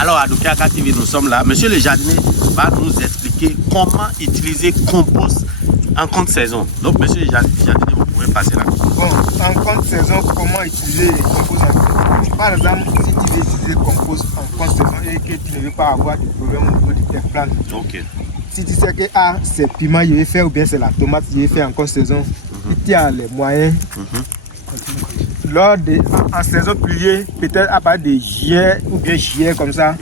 Alors, à Dokiaka TV, nous sommes là. Monsieur le jardinier va nous expliquer comment utiliser compost en contre-saison. Donc, monsieur le jardinier, vous pouvez passer là. Bon, en contre-saison, comment utiliser les composts en contre-saison? Par exemple, si tu veux utiliser compost en contre-saison et que tu ne veux pas avoir de problème au niveau de tes plantes. Ok. Si tu sais que c'est piment je vais faire ou bien c'est la tomate je vais faire en contre-saison, tu as les moyens. En saison pluvieuse, peut-être à partir de juillet ou bien juillet comme ça,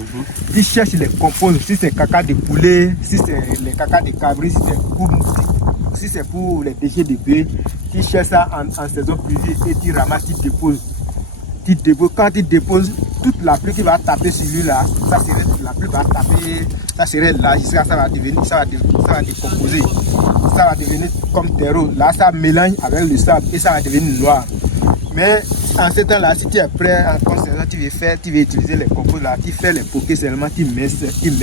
tu cherches les composts, si c'est caca de poulet, si c'est les caca de cabri, si c'est pour les déchets de bœuf, tu cherches ça en saison pluvieuse et tu ramasses, tu déposes. Quand tu déposes, toute la pluie qui va taper sur lui là, la pluie va taper, ça serait là, jusqu'à ça va décomposer. Ça va devenir comme terreau. Là, ça mélange avec le sable et ça va devenir noir. Mais en ce temps-là, si tu es prêt en conservation, tu veux utiliser les composts là, tu fais les poquets seulement, tu mets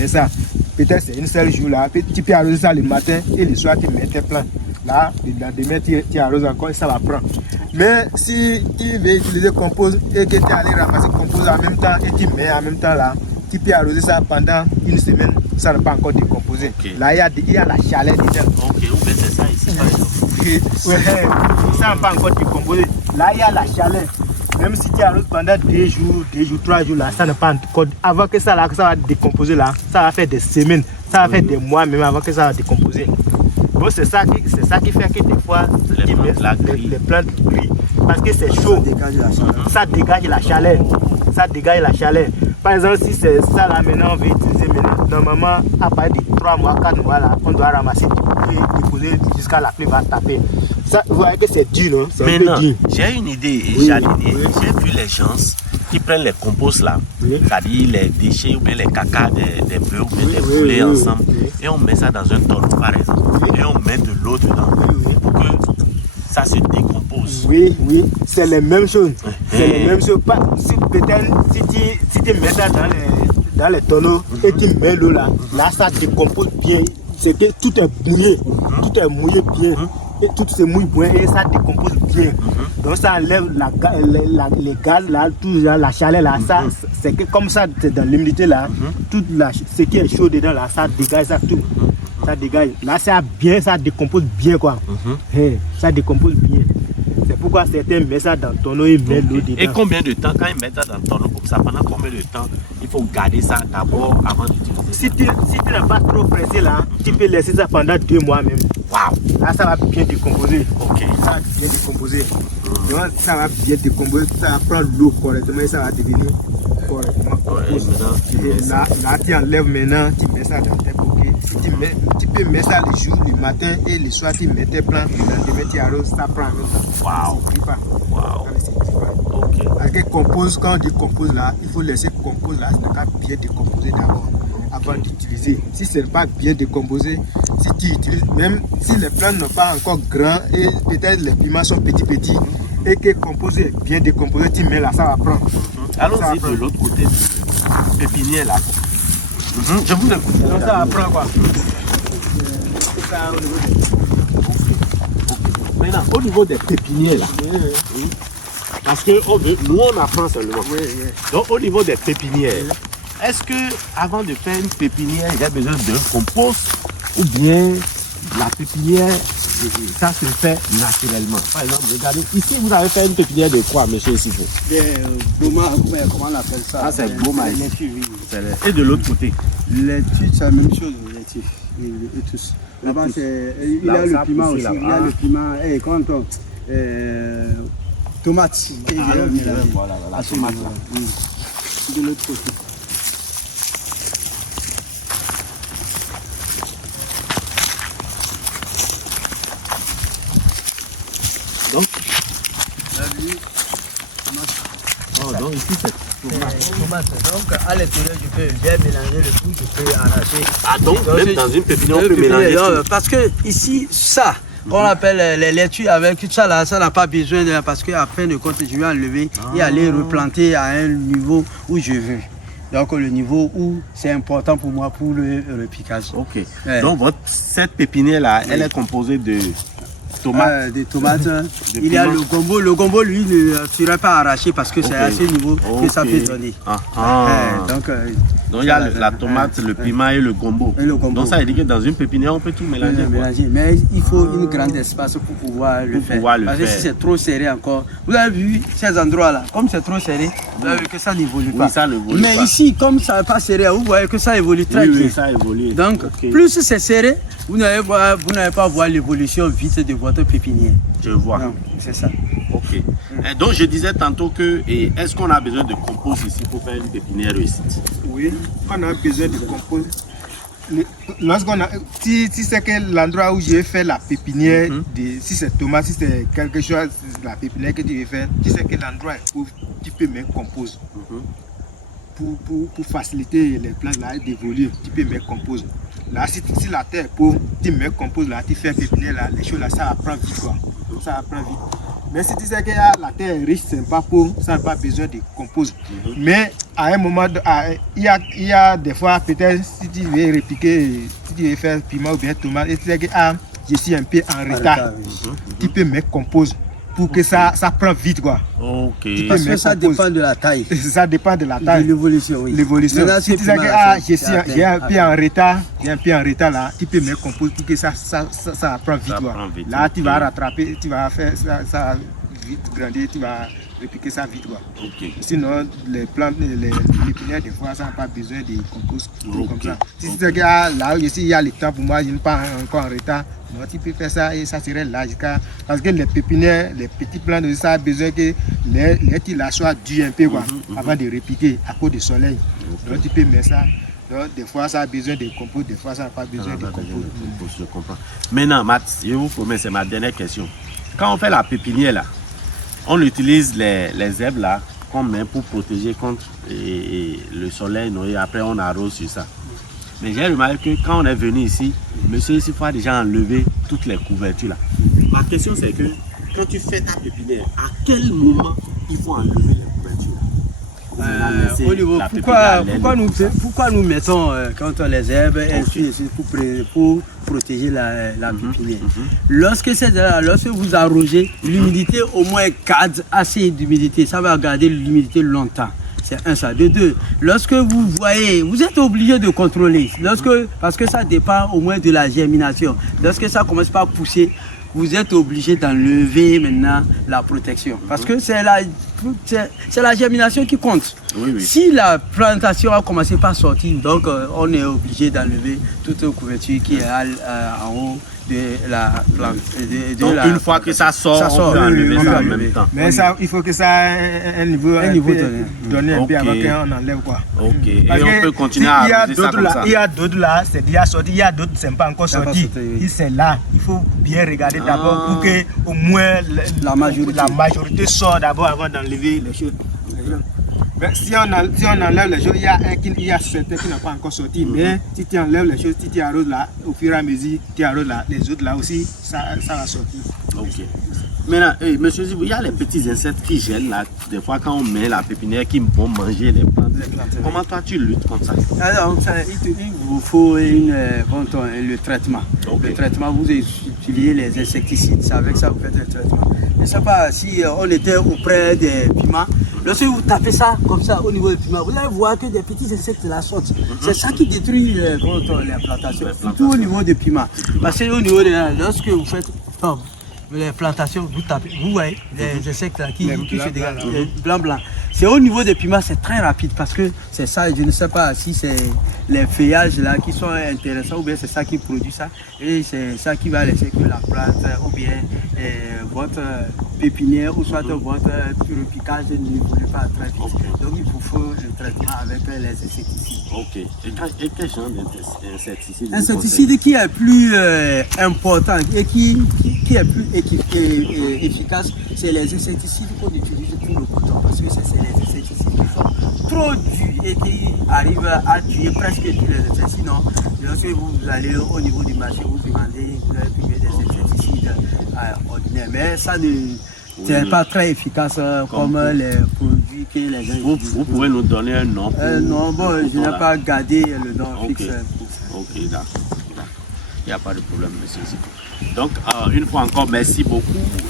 ça. Peut-être c'est une seule jour là, tu peux arroser ça le matin et le soir tu mets tes plantes. Là, demain tu arroses encore et ça va prendre. Mais si tu veux utiliser compost et que tu es allé ramasser compost en même temps et tu mets en même temps là, tu peux arroser ça pendant une semaine, ça n'a pas encore décomposé. Okay. Là, il y a la chaleur dedans. Ok, ou bien c'est ça ici par exemple. Ouais, ça n'a pas encore décomposé. Là, il y a la chaleur. Même si tu arroses pendant 2 jours, 3 jours, là, ça n'a pas encore. Avant que ça va décomposer, là, ça va faire des semaines, ça va faire des mois même avant que ça va décomposer. Bon, c'est ça qui fait que des fois, les plantes grillent. Parce que c'est chaud. Ça dégage la chaleur. Ça dégage la chaleur. Par exemple, si c'est ça là maintenant, on veut utiliser maintenant. Normalement, à partir de 3 mois, 4 mois, là, on doit ramasser et déposer jusqu'à la pluie va taper. Ça, vous voyez que c'est dur, non? Maintenant, j'ai une idée, jardinier. J'ai vu les gens qui prennent les composts là, c'est-à-dire les déchets ou bien les caca des bœufs ou bien des poulets ensemble, et on met ça dans un tonneau par exemple, et on met de l'eau dedans pour que ça se décompose. Oui, c'est les mêmes choses. C'est les mêmes choses. Peut-être si tu mets ça dans les tonneaux et tu mets l'eau là, là ça décompose bien. C'est que tout est mouillé bien. Et tout se mouille bien et ça décompose bien. Donc ça enlève les gaz là, tout la chaleur là, ça c'est que comme ça c'est dans l'humidité là, ce qui est chaud dedans là, ça dégage ça tout. Ça dégage. Là ça décompose bien quoi. Ça décompose bien. C'est pourquoi certains mettent ça dans le tonneau et mettent l'eau dedans. Et combien de temps quand ils mettent ça dans le tonneau comme ça, pendant combien de temps il faut garder ça d'abord avant d'utiliser? Si tu n'es pas trop pressé là, tu peux laisser ça pendant 2 mois même. Waouh! Là ça va bien décomposer. Ok. Ça va bien décomposer. Donc ça va bien décomposer, ça va prendre l'eau correctement et ça va devenir correctement. Là tu enlèves maintenant, tu mets ça dans tes poquets. Si tu peux mettre ça le jour, le matin et le soir tu mets tes plantes, le lendemain tu arroses, ça prend même temps. Waouh! Wow. Ok. Avec compose, quand on dit compose là, il faut laisser compose là, c'est bien décomposer d'abord avant d'utiliser. Si ce n'est pas bien décomposé, si tu utilises, même si les plantes n'ont pas encore grand et peut-être les piments sont petits et que compose est bien décomposé, tu mets là, ça va prendre. Allons-y de l'autre côté du pépinière là. Je vous écoute. Donc ça va prendre quoi? Maintenant, au niveau des pépinières là, parce que nous on apprend seulement. Donc au niveau des pépinières, est-ce que avant de faire une pépinière, il y a besoin d'un compost ou bien la pépinière, ça se fait naturellement? Par exemple, regardez, ici vous avez fait une pépinière de quoi, monsieur Sifo? Comment on appelle ça? Ah, c'est beau maïs. Et de l'autre côté? Laitue, c'est la même chose, laitue. Et tous. Là-bas, il y a le piment aussi. Il y a le piment. Et quand on. Tomate. Voilà, la tomate là. De l'autre côté. Donc, donc ici c'est tomate. Donc à l'intérieur je peux bien mélanger le tout, je peux arracher. Ah donc même dans une pépinière on peut mélanger tout. Parce que ici ça, on appelle les laitues avec ça là, ça n'a pas besoin de, parce qu'à fin de compte je vais enlever et aller replanter à un niveau où je veux. Donc le niveau où c'est important pour moi pour le repiquage. Ok. Ouais. Donc cette pépinière là, elle est composée de tomates. Des tomates. Il y a le gombo. Le gombo lui ne sera pas arraché parce que c'est à ce niveau que ça peut donner. Donc il y a la tomate, le piment et le gombo. Donc ça veut dire que dans une pépinière, on peut tout mélanger. Mais il faut une grande espace pour pouvoir le faire. Parce que si c'est trop serré encore, vous avez vu ces endroits-là, comme c'est trop serré, vous avez vu que ça n'évolue pas. Ça n'évolue mais pas. Ici, comme ça n'est pas serré, vous voyez que ça évolue très bien. Oui, ça évolue. Donc, plus c'est serré, vous n'allez pas voir l'évolution vite de votre pépinière. Je vois. C'est ça. Ok. Et donc je disais tantôt que est-ce qu'on a besoin de compost ici pour faire une pépinière réussite? Oui, on a besoin de compost. Lorsqu'on a, si c'est que l'endroit où j'ai fait la pépinière, si c'est tomate, si c'est quelque chose, la pépinière que tu veux faire, tu sais que l'endroit est pauvre, tu peux mettre compost. Pour faciliter les plantes là d'évoluer, tu peux mettre compost. Là, si la terre est pauvre, tu mets compost là, tu fais pépinière là, les choses là, ça apprend vite quoi. Ça apprend vite. Mais si tu sais que la terre est riche, c'est pas pauvre, ça n'a pas besoin de compost. Mais à un moment, il y a des fois, peut-être, si tu veux répliquer, si tu veux faire piment ou bien tomate, et tu sais que je suis un peu en retard, tu peux mettre compost pour que ça prend vite quoi. Ok. Parce que ça dépend de la taille. Ça dépend de la taille. De l'évolution, oui. L'évolution. Si tu sais que j'ai un peu en retard, là, tu peux mettre compost pour que ça prend vite quoi. Là, tu vas rattraper, tu vas faire ça vite grandir, tu vas répliquer ça vite quoi. Sinon, les plantes, les pépinières, des fois, ça n'a pas besoin de compost comme ça. Si tu sais que là, ici, il y a le temps pour moi, je ne suis pas encore en retard. Donc, tu peux faire ça et ça serait là jusqu'à. Parce que les pépinières, les petits plants, ça a besoin que les tiges soient durs un peu quoi, avant de répliquer à cause du soleil. Donc, tu peux mettre ça. Donc, des fois, ça a besoin de compost, des fois, ça n'a pas besoin de compost. Je comprends. Maintenant, Matt, je vous promets, c'est ma dernière question. Quand on fait la pépinière là, on utilise les herbes là qu'on met pour protéger contre le soleil, et après on arrose sur ça. Mais j'ai remarqué que quand on est venu ici, monsieur ici faut déjà enlever toutes les couvertures là. Ma question c'est que quand tu fais ta pépinière, à quel moment il faut enlever les couvertures là? Au niveau, pourquoi nous mettons quand on les herbes pour protéger la pépinière. Lorsque vous arrosez, l'humidité au moins garde assez d'humidité, ça va garder l'humidité longtemps. C'est un ça. De deux, lorsque vous voyez, vous êtes obligé de contrôler, parce que ça dépend au moins de la germination. Lorsque ça commence pas à pousser, vous êtes obligé d'enlever maintenant la protection. Parce que c'est la germination qui compte. Si la plantation a commencé par sortir, donc on est obligé d'enlever toute couverture qui est en haut de la plante. Donc une fois que ça sort, on peut enlever ça en même temps. Mais ça, il faut que ça ait un niveau donné un peu avant qu'on enlève quoi. Ok, et on peut continuer à arroser ça comme ça. Il y a d'autres là, c'est déjà sorti, il y a d'autres qui ne sont pas encore sortis. C'est là, il faut bien regarder d'abord pour que au moins la majorité sorte d'abord avant d'enlever les choses. Mais si on enlève les choses, il y a certains qui n'ont pas encore sorti. Mais si tu enlèves les choses, si tu arroses là, au fur et à mesure, tu arroses là, les autres là aussi, ça va sortir. Ok. Maintenant, monsieur Zibou, il y a les petits insectes qui gênent là, des fois quand on met la pépinière, qui vont manger les plantes. Comment toi tu luttes contre ça? Alors, il vous faut le traitement. Le traitement, vous utilisez les insecticides, c'est avec ça que vous faites le traitement. Je ne sais pas si on était auprès des piments. Lorsque vous tapez ça comme ça au niveau des piments, vous allez voir que des petits insectes là sortent. C'est ça qui détruit les plantations, surtout au niveau des piments. Parce que au niveau lorsque vous faites les plantations, vous tapez, vous voyez les insectes là, qui se dégagent, les blancs. C'est au niveau des piments, c'est très rapide parce que c'est ça, je ne sais pas si c'est les feuillages là qui sont intéressants ou bien c'est ça qui produit ça. Et c'est ça qui va laisser que la plante ou bien votre pépinière ou soit votre repiquage ne pas très vite. Donc il vous faut le traitement avec les insecticides. Ok. Et quel genre d'insecticide? Insecticide qui est plus important et qui est plus efficace, c'est les insecticides qu'on utilise pour le coton. Parce que c'est les insecticides qui sont trop durs et qui arrivent à tuer presque tous les insectes. Sinon, lorsque vous allez au niveau du marché, vous demandez, vous allez trouver des insecticides ordinaires. Mais ça n'est pas très efficace comme les produits que les gens utilisent. Vous pouvez nous donner un nom? Non, bon, je n'ai pas gardé le nom fixe. Ok, d'accord. Il n'y a pas de problème, monsieur Zibou. Donc, une fois encore, merci beaucoup.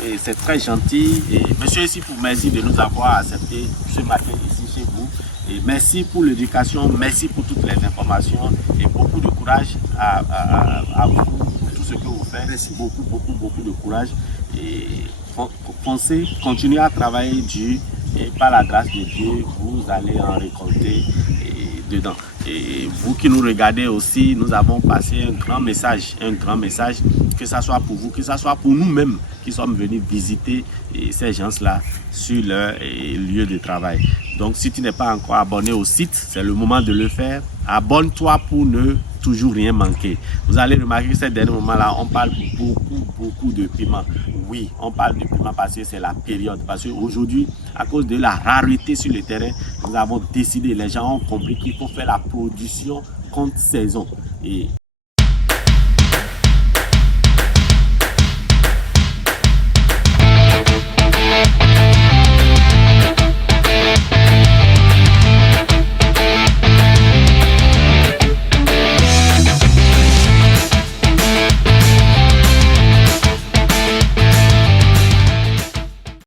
Et c'est très gentil. Et monsieur Zibou, merci de nous avoir accepté ce matin ici chez vous. Et merci pour l'éducation, merci pour toutes les informations et beaucoup de courage à vous pour tout ce que vous faites. Merci. Beaucoup de courage. Et foncez, continuez à travailler dur et par la grâce de Dieu, vous allez en récolter dedans. Et vous qui nous regardez aussi, nous avons passé un grand message, que ce soit pour vous, que ce soit pour nous-mêmes qui sommes venus visiter ces gens-là sur leur lieu de travail. Donc si tu n'es pas encore abonné au site, c'est le moment de le faire. Abonne-toi pour ne toujours rien manquer. Vous allez remarquer que ces derniers moments-là, on parle beaucoup de piment. Oui, on parle de piment parce que c'est la période. Parce qu'aujourd'hui, à cause de la rareté sur le terrain, nous avons décidé, les gens ont compris qu'il faut faire la production contre saison. Et